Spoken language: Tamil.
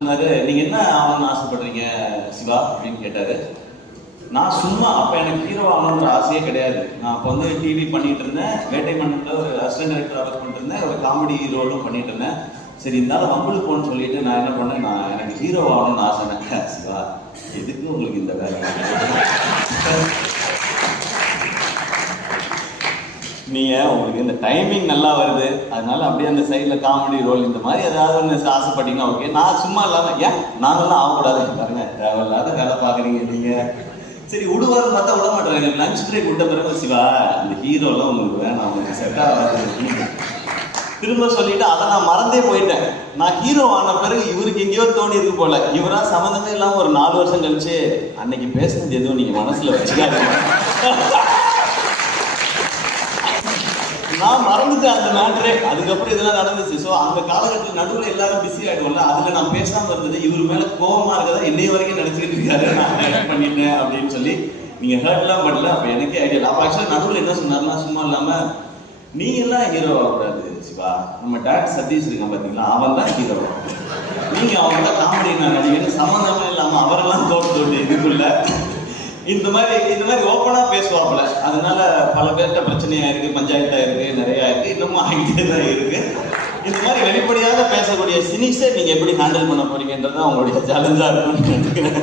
நீங்க என்ன ஆகணும்னு ஆசைப்படுறீங்க சிவா அப்படின்னு கேட்டாரு. நான் சும்மா அப்ப எனக்கு ஹீரோ ஆகணுன்ற ஆசையே கிடையாது. நான் அப்போ வந்து டிவி பண்ணிட்டு இருந்தேன், வேட்டை மன்னன்ல ஒரு அசிஸ்டன்ட் டைரக்டர் ஒர்க் பண்ணிட்டு இருந்தேன், ஒரு காமெடி ரோலும் பண்ணிட்டு இருந்தேன். சரி இருந்தாலும் வம்புக்கு போன்னு சொல்லிட்டு நான் என்ன பண்ணேன், நான் எனக்கு ஹீரோ ஆகணும்னு ஆசைனேன். சிவா எதுக்கு உங்களுக்கு இந்த வேலை? நீங்க உங்களுக்கு இந்த டைமிங் நல்லா வருது, அதனால அப்படியே அந்த சைட்ல காமெடி ரோல் இந்த மாதிரி ஏதாவது ஒன்று ஆசைப்பட்டீங்கன்னா ஓகே. நான் சும்மா இல்லாம ஏன் நாங்கெல்லாம் ஆகக்கூடாது பாருங்க, தேவையில்லாத வேலை பாக்குறீங்க நீங்க. சரி விடுவாரு பார்த்தா விட மாட்டேறாங்க. லஞ்ச் பிரேக் விட்ட பிறகு சிவா இந்த ஹீரோலாம் உங்களுக்கு வேணாம், உங்களுக்கு செட் ஆகாது திரும்ப சொல்லிட்டு அதை நான் மறந்தே போயிட்டேன். நான் ஹீரோ ஆன பிறகு இவருக்கு எங்கேயோ தோணி இருக்கு போல, இவரா சம்மந்தமே இல்லாம ஒரு 4 வருஷம் கழிச்சு அன்னைக்கு பேசுனது எதுவும் நீங்க மனசுல வச்சுக்காது. நான் மறந்துட்டேன் அந்த மேட்டரே. அதுக்கப்புறம் இதெல்லாம் நடந்துச்சு. ஸோ அந்த காலகட்டத்தில் நடுவில் எல்லாரும் பிஸி ஆகிடும்ல, அதில் நான் பேசாமல் இருந்தது இவர் மேலே கோபமாக இருக்கதா என்னைய வரைக்கும் நினச்சிக்கிட்டு இருக்காரு நான் ஹெல்ப் பண்ணிட்டேன் அப்படின்னு சொல்லி. நீங்கள் ஹர்ட்லாம் பண்ணல. அப்போ எனக்கே ஐடியா இல்லை. அப்போ ஆக்சுவலாக நடுவில் என்ன சொன்னார்னா, சும்மா இல்லாமல் நீங்கள்லாம் ஹீரோ ஆகக்கூடாது சிவா, நம்ம டேட் சதீஷ் இருக்கான் பார்த்தீங்களா, அவன் தான் ஹீரோ. நீங்கள் அவங்க தான் காமெடி நான் நடிகன்னு சம்மந்தமே இல்லாமல் அவரெல்லாம் தோட்டு இதுக்குள்ள இந்த மாதிரி ஓப்பனா பேசுவாப்புல. அதனால பல பேர்கிட்ட பிரச்சனையா இருக்கு, பஞ்சாயத்தா இருக்கு, நிறைய இருக்கு, இன்னமும் ஆகிட்டே தான் இருக்கு. இந்த மாதிரி வெளிப்படையாக பேசக்கூடிய சினிக்ஸை நீங்க எப்படி ஹேண்டில் பண்ண போறீங்கன்றது அவங்களுடைய சேலஞ்சா இருக்கும்னு நினைக்கிறேன்.